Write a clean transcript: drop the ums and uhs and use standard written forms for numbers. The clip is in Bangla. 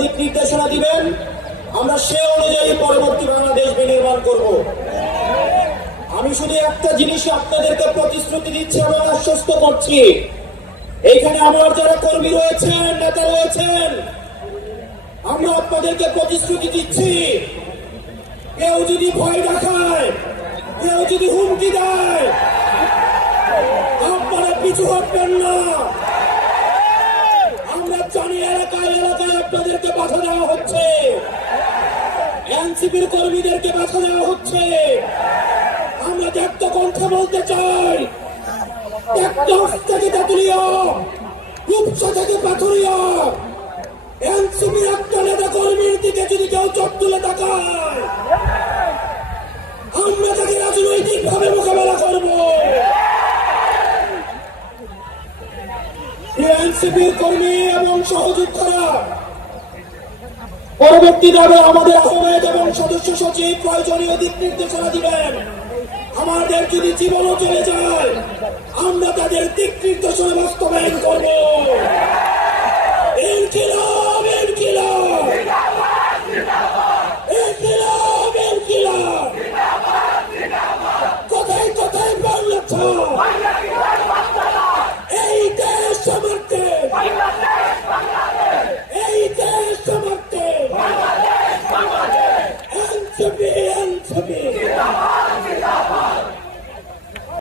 দিক নির্দেশনা দিবেন, আমরা সে অনুযায়ী পরবর্তী বাংলাদেশ বিনির্মাণ করব। আমি শুধু একটা জিনিস আপনাদেরকে প্রতিশ্রুতি দিচ্ছি এবং আশ্বস্ত করছি, এইখানে আমার যারা কর্মী রয়েছেন, নেতা রয়েছেন, আমরা আপনাদেরকে প্রতিশ্রুতি দিচ্ছি, কেউ যদি ভয় দেখায়, কেউ যদি হুমকি দেয়, আপনারা পিছু হটবেন না। আমরা জানি এলাকায় এলাকায় আপনাদেরকে বাধা দেওয়া হচ্ছে, এনসিপির কর্মীদেরকে বাধা দেওয়া হচ্ছে। আমরা ত্যাক্ত কণ্ঠে বলতে চাই, টেকনাফ থেকে তেঁতুলিয়া, রূপসা থেকে পাথুরিয়া, এনসিপির একটা নেতা কর্মীর দিকে যদি কেউ চোখ তুলে তাকায়, আমরা তাকে রাজনৈতিক ভাবে মোকাবেলা করব। এনসিপির কর্মী এবং সহযোদ্ধারা পরবর্তীভাবে আমাদের আহ্বায়ক এবং সদস্য সচিব প্রয়োজনীয় দিক নির্দেশনা দিবেন। আমাদের যদি জীবনও চলে যায়, আমরা তাদের দিক নির্দেশনা বাস্তবায়ন করব। ইনকিলাব, ইনকিলাব, ইনকিলাব, ইনকিলাব। কোথায় কোথায় বাংলাদেশ, এই দেশ সমর্থে, এই দেশ সমর্থে, এনসিপি, এনসিপি।